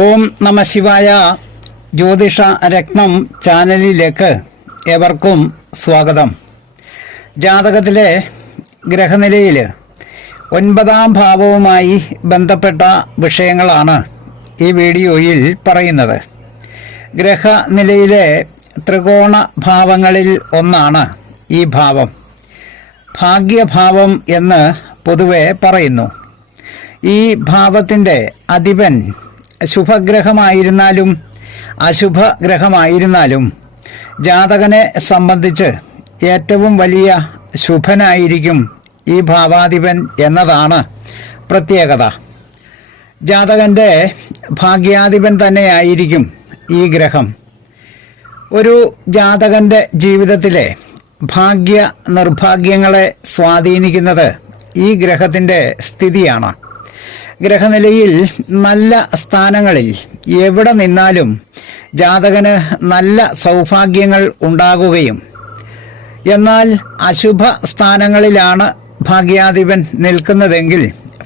ഓം നമ ശിവായ. ജ്യോതിഷ രത്നം ചാനലിലേക്ക് ഏവർക്കും സ്വാഗതം. ജാതകത്തിലെ ഗ്രഹനിലയിൽ ഒൻപതാം ഭാവവുമായി ബന്ധപ്പെട്ട വിഷയങ്ങളാണ് ഈ വീഡിയോയിൽ പറയുന്നത്. ഗ്രഹനിലയിലെ ത്രികോണ ഭാവങ്ങളിൽ ഒന്നാണ് ഈ ഭാവം. ഭാഗ്യഭാവം എന്ന് പൊതുവെ പറയുന്നു. ഈ ഭാവത്തിന്റെ അധിപൻ ശുഭഗ്രഹമായിരുന്നാലും അശുഭഗ്രഹമായിരുന്നാലും ജാതകനെ സംബന്ധിച്ച് ഏറ്റവും വലിയ ശുഭനായിരിക്കും ഈ ഭാവാധിപൻ എന്നതാണ് പ്രത്യേകത. ജാതകന്റെ ഭാഗ്യാധിപൻ തന്നെയായിരിക്കും ഈ ഗ്രഹം. ഒരു ജാതകന്റെ ജീവിതത്തിലെ ഭാഗ്യ നിർഭാഗ്യങ്ങളെ സ്വാധീനിക്കുന്നത് ഈ ഗ്രഹത്തിന്റെ സ്ഥിതിയാണ്. ഗ്രഹനിലയിൽ നല്ല സ്ഥാനങ്ങളിൽ എവിടെ നിന്നാലും ജാതകന് നല്ല സൗഭാഗ്യങ്ങൾ ഉണ്ടാകുകയും. എന്നാൽ അശുഭ സ്ഥാനങ്ങളിലാണ് ഭാഗ്യാധിപൻ നിൽക്കുന്നതെങ്കിൽ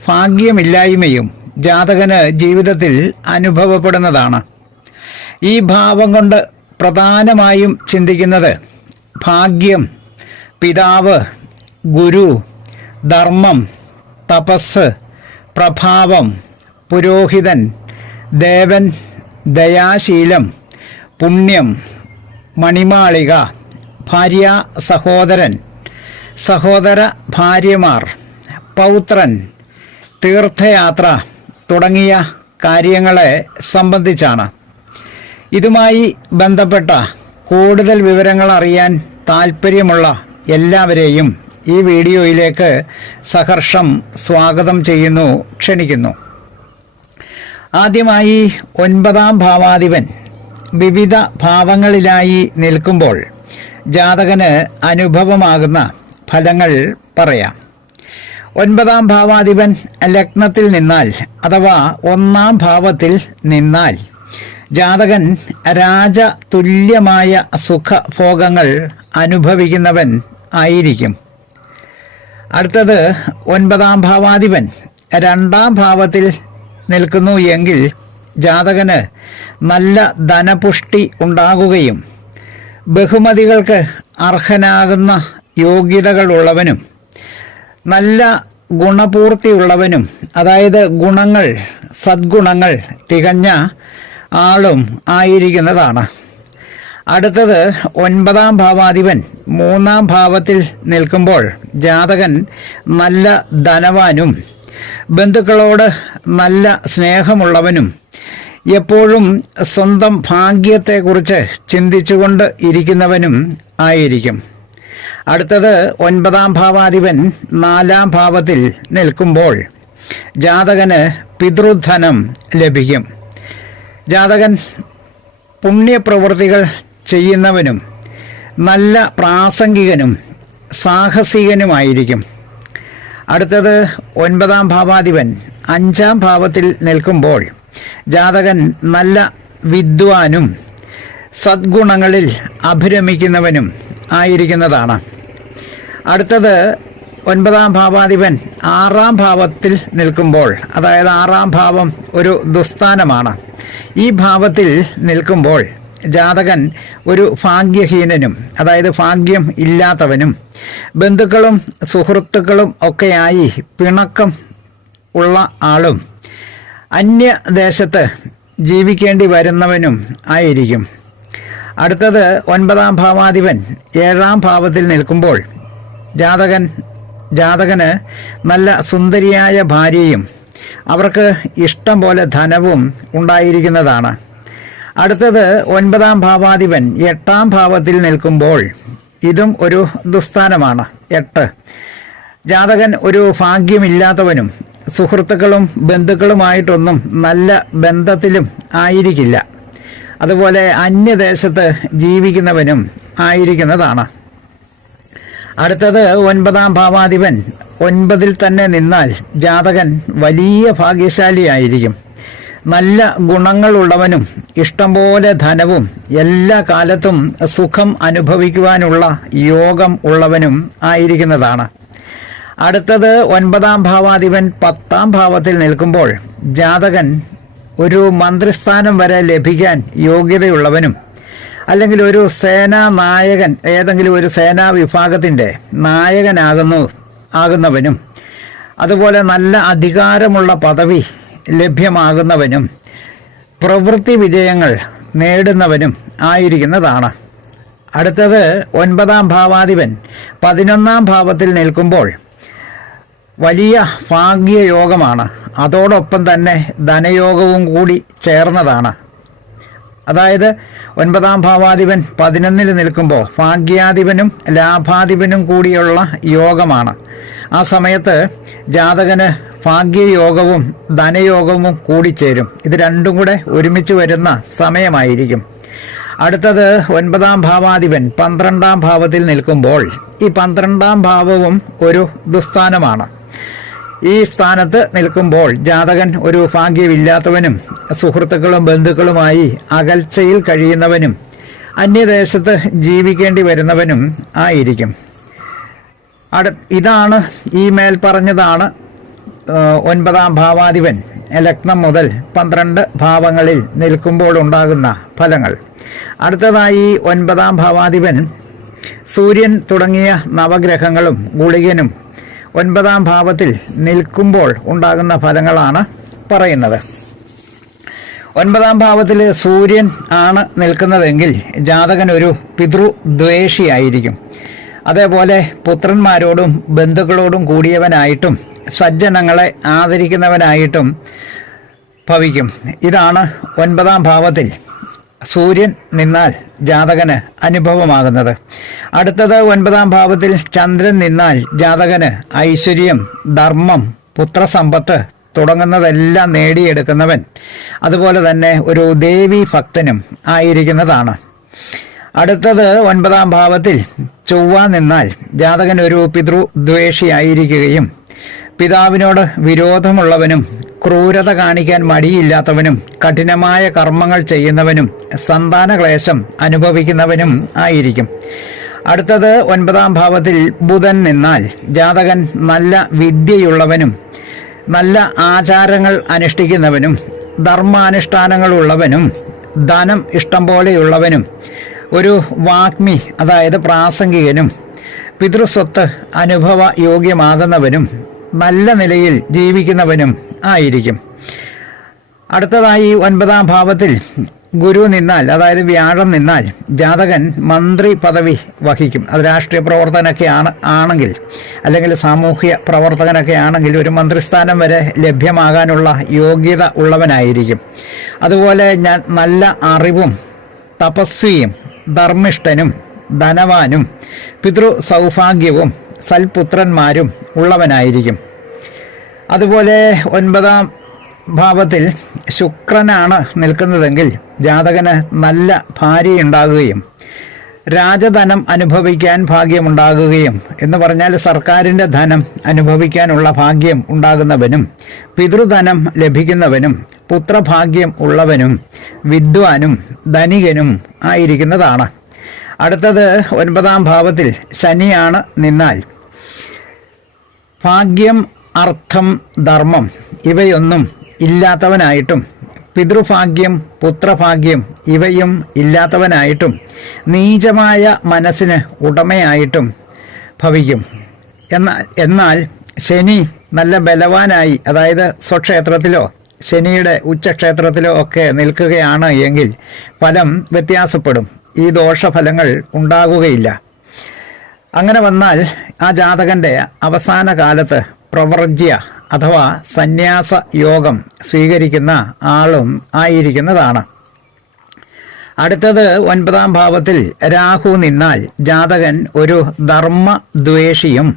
ഭാഗ്യമില്ലായ്മയും ജാതകന് ജീവിതത്തിൽ അനുഭവപ്പെടുന്നതാണ്. ഈ ഭാവം കൊണ്ട് പ്രധാനമായും ചിന്തിക്കുന്നത് ഭാഗ്യം പിതാവ് ഗുരു ധർമ്മം തപസ് പ്രഭാവം പുരോഹിതൻ ദേവൻ ദയാശീലം പുണ്യം മണിമാളിക ഭാര്യ സഹോദരൻ സഹോദര ഭാര്യമാർ പൗത്രൻ തീർത്ഥയാത്ര തുടങ്ങിയ കാര്യങ്ങളെ സംബന്ധിച്ചാണ്. ഇതുമായി ബന്ധപ്പെട്ട കൂടുതൽ വിവരങ്ങൾ അറിയാൻ താൽപ്പര്യമുള്ള എല്ലാവരെയും ഈ വീഡിയോയിലേക്ക് സഹർഷം സ്വാഗതം ചെയ്യുന്നു ക്ഷണിക്കുന്നു. ആദ്യമായി ഒൻപതാം ഭാവാധിപൻ വിവിധ ഭാവങ്ങളിലായി നിൽക്കുമ്പോൾ ജാതകന് അനുഭവമാകുന്ന ഫലങ്ങൾ പറയാം. ഒൻപതാം ഭാവാധിപൻ ലഗ്നത്തിൽ നിന്നാൽ അഥവാ ഒന്നാം ഭാവത്തിൽ നിന്നാൽ ജാതകൻ രാജതുല്യമായ സുഖഭോഗങ്ങൾ അനുഭവിക്കുന്നവൻ ആയിരിക്കും. അടുത്തത് ഒൻപതാം ഭാവാധിപൻ. രണ്ടാം ഭാവത്തിൽ നിൽക്കുന്നു എങ്കിൽ ജാതകന് നല്ല ധനപുഷ്ടി ഉണ്ടാകുകയും ബഹുമതികൾക്ക് അർഹനാകുന്ന യോഗ്യതകളുള്ളവനും നല്ല ഗുണപൂർത്തിയുള്ളവനും അതായത് ഗുണങ്ങൾ സദ്ഗുണങ്ങൾ തികഞ്ഞ ആളും ആയിരിക്കുന്നതാണ്. അടുത്തത് ഒൻപതാം ഭാവാധിപൻ. മൂന്നാം ഭാവത്തിൽ നിൽക്കുമ്പോൾ ജാതകൻ നല്ല ധനവാനും ബന്ധുക്കളോട് നല്ല സ്നേഹമുള്ളവനും എപ്പോഴും സ്വന്തം ഭാഗ്യത്തെക്കുറിച്ച് ചിന്തിച്ചുകൊണ്ട് ഇരിക്കുന്നവനും ആയിരിക്കും. അടുത്തത് ഒൻപതാം ഭാവാധിപൻ നാലാം ഭാവത്തിൽ നിൽക്കുമ്പോൾ ജാതകന് പിതൃധനം ലഭിക്കും. ജാതകൻ പുണ്യപ്രവൃത്തികൾ ചെയ്യുന്നവനും നല്ല പ്രാസംഗികനും സാഹസികനുമായിരിക്കും. അടുത്തത് ഒൻപതാം ഭാവാധിപൻ. അഞ്ചാം ഭാവത്തിൽ നിൽക്കുമ്പോൾ ജാതകൻ നല്ല വിദ്വാനും സദ്ഗുണങ്ങളിൽ അഭിരമിക്കുന്നവനും ആയിരിക്കുന്നതാണ്. അടുത്തത് ഒൻപതാം ഭാവാധിപൻ ആറാം ഭാവത്തിൽ നിൽക്കുമ്പോൾ അതായത് ആറാം ഭാവം ഒരു ദുസ്ഥാനമാണ്. ഈ ഭാവത്തിൽ നിൽക്കുമ്പോൾ ജാതകൻ ഒരു ഭാഗ്യഹീനനും അതായത് ഭാഗ്യം ഇല്ലാത്തവനും ബന്ധുക്കളും സുഹൃത്തുക്കളും ഒക്കെയായി പിണക്കം ഉള്ള ആളും അന്യദേശത്ത് ജീവിക്കേണ്ടി വരുന്നവനും ആയിരിക്കും. അടുത്തത് ഒൻപതാം ഭാവാധിപൻ. ഏഴാം ഭാവത്തിൽ നിൽക്കുമ്പോൾ ജാതകൻ ജാതകന് നല്ല സുന്ദരിയായ ഭാര്യയും അവർക്ക് ഇഷ്ടം പോലെ ധനവും ഉണ്ടായിരിക്കുന്നതാണ്. അടുത്തത് ഒൻപതാം ഭാവാധിപൻ. എട്ടാം ഭാവത്തിൽ നിൽക്കുമ്പോൾ ഇതും ഒരു ദുസ്ഥാനമാണ്. എട്ട്. ജാതകൻ ഒരു ഭാഗ്യമില്ലാത്തവനും സുഹൃത്തുക്കളും ബന്ധുക്കളുമായിട്ടൊന്നും നല്ല ബന്ധത്തിലും ആയിരിക്കില്ല. അതുപോലെ അന്യദേശത്ത് ജീവിക്കുന്നവനും ആയിരിക്കുന്നതാണ്. അടുത്തത് ഒൻപതാം ഭാവാധിപൻ. ഒൻപതിൽ തന്നെ നിന്നാൽ ജാതകൻ വലിയ ഭാഗ്യശാലിയായിരിക്കും. നല്ല ഗുണങ്ങളുള്ളവനും ഇഷ്ടംപോലെ ധനവും എല്ലാ കാലത്തും സുഖം അനുഭവിക്കുവാനുള്ള യോഗം ഉള്ളവനും ആയിരിക്കുന്നതാണ്. അടുത്തത് ഒൻപതാം ഭാവാധിപൻ പത്താം ഭാവത്തിൽ നിൽക്കുമ്പോൾ ജാതകൻ ഒരു മന്ത്രിസ്ഥാനം വരെ ലഭിക്കാൻ യോഗ്യതയുള്ളവനും അല്ലെങ്കിൽ ഒരു സേനാ നായകൻ ഏതെങ്കിലും ഒരു സേനാ വിഭാഗത്തിന്റെ നായകനാകുന്നു ആകുന്നവനും. അതുപോലെ നല്ല അധികാരമുള്ള പദവി ലഭ്യമാകുന്നവനും പ്രവൃത്തി വിജയങ്ങൾ നേടുന്നവനും ആയിരിക്കുന്നതാണ്. അടുത്തത് ഒൻപതാം ഭാവാധിപൻ. പതിനൊന്നാം ഭാവത്തിൽ നിൽക്കുമ്പോൾ വലിയ ഭാഗ്യയോഗമാണ്. അതോടൊപ്പം തന്നെ ധനയോഗവും കൂടി ചേർന്നതാണ്. അതായത് ഒൻപതാം ഭാവാധിപൻ പതിനൊന്നിൽ നിൽക്കുമ്പോൾ ഭാഗ്യാധിപനും ലാഭാധിപനും കൂടിയുള്ള യോഗമാണ്. ആ സമയത്ത് ജാതകന് ഭാഗ്യയോഗവും ധനയോഗവും കൂടിച്ചേരും. ഇത് രണ്ടും കൂടെ ഒരുമിച്ച് വരുന്ന സമയമായിരിക്കും. അടുത്തത് ഒൻപതാം ഭാവാധിപൻ പന്ത്രണ്ടാം ഭാവത്തിൽ നിൽക്കുമ്പോൾ ഈ പന്ത്രണ്ടാം ഭാവവും ഒരു ദുസ്ഥാനമാണ്. ഈ സ്ഥാനത്ത് നിൽക്കുമ്പോൾ ജാതകൻ ഒരു ഭാഗ്യമില്ലാത്തവനും സുഹൃത്തുക്കളും ബന്ധുക്കളുമായി അകൽച്ചയിൽ കഴിയുന്നവനും അന്യദേശത്ത് ജീവിക്കേണ്ടി വരുന്നവനും ആയിരിക്കും. അടു ഇതാണ് ഈ മേൽ പറഞ്ഞതാണ് ഒൻപതാം ഭാവാധിപൻ ലഗ്നം മുതൽ പന്ത്രണ്ട് ഭാവങ്ങളിൽ നിൽക്കുമ്പോൾ ഉണ്ടാകുന്ന ഫലങ്ങൾ. അടുത്തതായി ഒൻപതാം ഭാവാധിപൻ സൂര്യൻ തുടങ്ങിയ നവഗ്രഹങ്ങളും ഗുളികനും ഒൻപതാം ഭാവത്തിൽ നിൽക്കുമ്പോൾ ഉണ്ടാകുന്ന ഫലങ്ങളാണ് പറയുന്നത്. ഒൻപതാം ഭാവത്തിൽ സൂര്യൻ ആണ് നിൽക്കുന്നതെങ്കിൽ ജാതകൻ ഒരു പിതൃദ്വേഷിയായിരിക്കും. അതേപോലെ പുത്രന്മാരോടും ബന്ധുക്കളോടും കൂടിയവനായിട്ടും സജ്ജനങ്ങളെ ആദരിക്കുന്നവനായിട്ടും ഭവിക്കും. ഇതാണ് ഒൻപതാം ഭാവത്തിൽ സൂര്യൻ നിന്നാൽ ജാതകന് അനുഭവമാകുന്നത്. അടുത്തത് ഒൻപതാം ഭാവത്തിൽ ചന്ദ്രൻ നിന്നാൽ ജാതകന് ഐശ്വര്യം ധർമ്മം പുത്രസമ്പത്ത് തുടങ്ങുന്നതെല്ലാം നേടിയെടുക്കുന്നവൻ. അതുപോലെ തന്നെ ഒരു ദേവി ഭക്തനും ആയിരിക്കുന്നതാണ്. അടുത്തത് ഒൻപതാം ഭാവത്തിൽ ചൊവ്വ നിന്നാൽ ജാതകൻ ഒരു പിതൃദ്വേഷിയായിരിക്കുകയും പിതാവിനോട് വിരോധമുള്ളവനും ക്രൂരത കാണിക്കാൻ മടിയില്ലാത്തവനും കഠിനമായ കർമ്മങ്ങൾ ചെയ്യുന്നവനും സന്താനക്ലേശം അനുഭവിക്കുന്നവനും ആയിരിക്കും. അടുത്തത് ഒൻപതാം ഭാവത്തിൽ ബുധൻ നിന്നാൽ ജാതകൻ നല്ല വിദ്യയുള്ളവനും നല്ല ആചാരങ്ങൾ അനുഷ്ഠിക്കുന്നവനും ധർമാനുഷ്ഠാനങ്ങളുള്ളവനും ധനം ഇഷ്ടം പോലെയുള്ളവനും ഒരു വാഗ്മി അതായത് പ്രാസംഗികനും പിതൃസ്വത്ത് അനുഭവ യോഗ്യമാകുന്നവനും നല്ല നിലയിൽ ജീവിക്കുന്നവനും ആയിരിക്കും. അടുത്തതായി ഒൻപതാം ഭാവത്തിൽ ഗുരു നിന്നാൽ അതായത് വ്യാഴം നിന്നാൽ ജാതകൻ മന്ത്രി പദവി വഹിക്കും. അത് രാഷ്ട്രീയ പ്രവർത്തനമൊക്കെ ആണ് ആണെങ്കിൽ അല്ലെങ്കിൽ സാമൂഹ്യ പ്രവർത്തകനൊക്കെ ആണെങ്കിൽ ഒരു മന്ത്രിസ്ഥാനം വരെ ലഭ്യമാകാനുള്ള യോഗ്യത ഉള്ളവനായിരിക്കും. അതുപോലെ ഞാൻ നല്ല അറിവും തപസ്വിയും ധർമ്മിഷ്ഠനും ധനവാനും പിതൃ സൗഭാഗ്യവും സൽപുത്രന്മാരും ഉള്ളവനായിരിക്കും. അതുപോലെ ഒൻപതാം ഭാവത്തിൽ ശുക്രനാണ് നിൽക്കുന്നതെങ്കിൽ ജാതകന് നല്ല ഭാര്യയുണ്ടാകുകയും രാജധനം അനുഭവിക്കാൻ ഭാഗ്യമുണ്ടാകുകയും എന്ന് പറഞ്ഞാൽ സർക്കാരിന്റെ ധനം അനുഭവിക്കാനുള്ള ഭാഗ്യം ഉണ്ടാകുന്നവനും പിതൃധനം ലഭിക്കുന്നവനും പുത്രഭാഗ്യം ഉള്ളവനും വിദ്വാനും ധനികനും ആയിരിക്കുന്നതാണ്. അടുത്തത് ഒൻപതാം ഭാവത്തിൽ ശനിയാണ് നിന്നാൽ. ഭാഗ്യം അർത്ഥം ധർമ്മം ഇവയൊന്നും ഇല്ലാത്തവനായിട്ടും പിതൃഭാഗ്യം പുത്രഭാഗ്യം ഇവയും ഇല്ലാത്തവനായിട്ടും നീചമായ മനസ്സിന് ഉടമയായിട്ടും ഭവിക്കും. എന്നാൽ എന്നാൽ ശനി നല്ല ബലവാനായി അതായത് സ്വക്ഷേത്രത്തിലോ ശനിയുടെ ഉച്ചക്ഷേത്രത്തിലോ ഒക്കെ നിൽക്കുകയാണ് എങ്കിൽ ഫലം വ്യത്യാസപ്പെടും. ഈ ദോഷഫലങ്ങൾ ഉണ്ടാകുകയില്ല. അങ്ങനെ വന്നാൽ ആ ജാതകന്റെ അവസാന കാലത്ത് പ്രവർജ്യ അഥവാ സന്യാസ യോഗം സ്വീകരിക്കുന്ന ആളും ആയിരിക്കുന്നതാണ്. അടുത്തത് ഒൻപതാം ഭാവത്തിൽ രാഹു നിന്നാൽ ജാതകൻ ഒരു ധർമ്മദ്വേഷിയും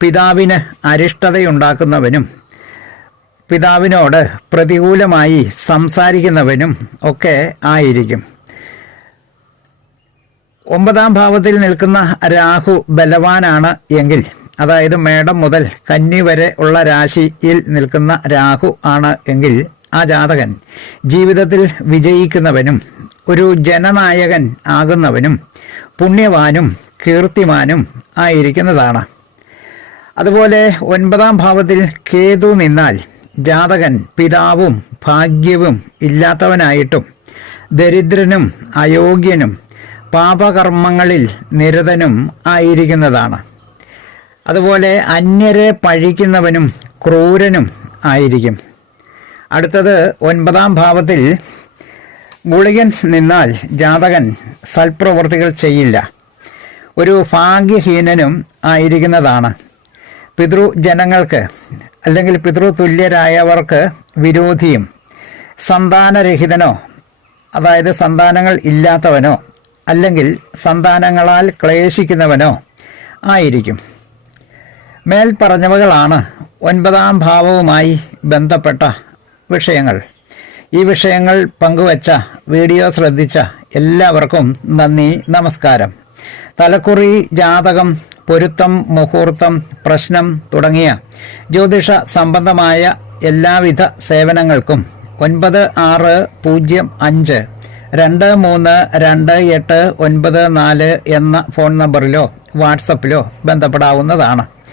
പിതാവിന് അരിഷ്ടതയുണ്ടാക്കുന്നവനും പിതാവിനോട് പ്രതികൂലമായി സംസാരിക്കുന്നവനും ഒക്കെ ആയിരിക്കും. ഒമ്പതാം ഭാവത്തിൽ നിൽക്കുന്ന രാഹു ബലവാനാണ് എങ്കിൽ അതായത് മേടം മുതൽ കന്നി വരെ ഉള്ള രാശിയിൽ നിൽക്കുന്ന രാഹു ആണ് എങ്കിൽ ആ ജാതകൻ ജീവിതത്തിൽ വിജയിക്കുന്നവനും ഒരു ജനനായകൻ ആകുന്നവനും പുണ്യവാനും കീർത്തിമാനും ആയിരിക്കുന്നതാണ്. അതുപോലെ ഒൻപതാം ഭാവത്തിൽ കേതു നിന്നാൽ ജാതകൻ പിതാവും ഭാഗ്യവും ഇല്ലാത്തവനായിട്ടും ദരിദ്രനും അയോഗ്യനും പാപകർമ്മങ്ങളിൽ നിരതനും ആയിരിക്കുന്നതാണ്. അതുപോലെ അന്യരെ പഴിക്കുന്നവനും ക്രൂരനും ആയിരിക്കും. അടുത്തത് ഒൻപതാം ഭാവത്തിൽ ഗുളികൻ നിന്നാൽ ജാതകൻ സൽപ്രവൃത്തികൾ ചെയ്യില്ല. ഒരു ഭാഗ്യഹീനനും ആയിരിക്കുന്നതാണ്. പിതൃജനങ്ങൾക്ക് അല്ലെങ്കിൽ പിതൃതുല്യരായവർക്ക് വിരോധിയും സന്താനരഹിതനോ അതായത് സന്താനങ്ങൾ ഇല്ലാത്തവനോ അല്ലെങ്കിൽ സന്താനങ്ങളാൽ ക്ലേശിക്കുന്നവനോ ആയിരിക്കും. മേൽ പറഞ്ഞവകളാണ് ഒൻപതാം ഭാവവുമായി ബന്ധപ്പെട്ട വിഷയങ്ങൾ. ഈ വിഷയങ്ങൾ പങ്കുവച്ച വീഡിയോ ശ്രദ്ധിച്ച എല്ലാവർക്കും നന്ദി നമസ്കാരം. തലക്കുറി ജാതകം പൊരുത്തം മുഹൂർത്തം പ്രശ്നം തുടങ്ങിയ ജ്യോതിഷ സംബന്ധമായ എല്ലാവിധ സേവനങ്ങൾക്കും ഒൻപത് ആറ് പൂജ്യം അഞ്ച് രണ്ട് മൂന്ന് രണ്ട് എട്ട് ഒൻപത് നാല് എന്ന ഫോൺ നമ്പറിലോ വാട്സപ്പിലോ ബന്ധപ്പെടാവുന്നതാണ്.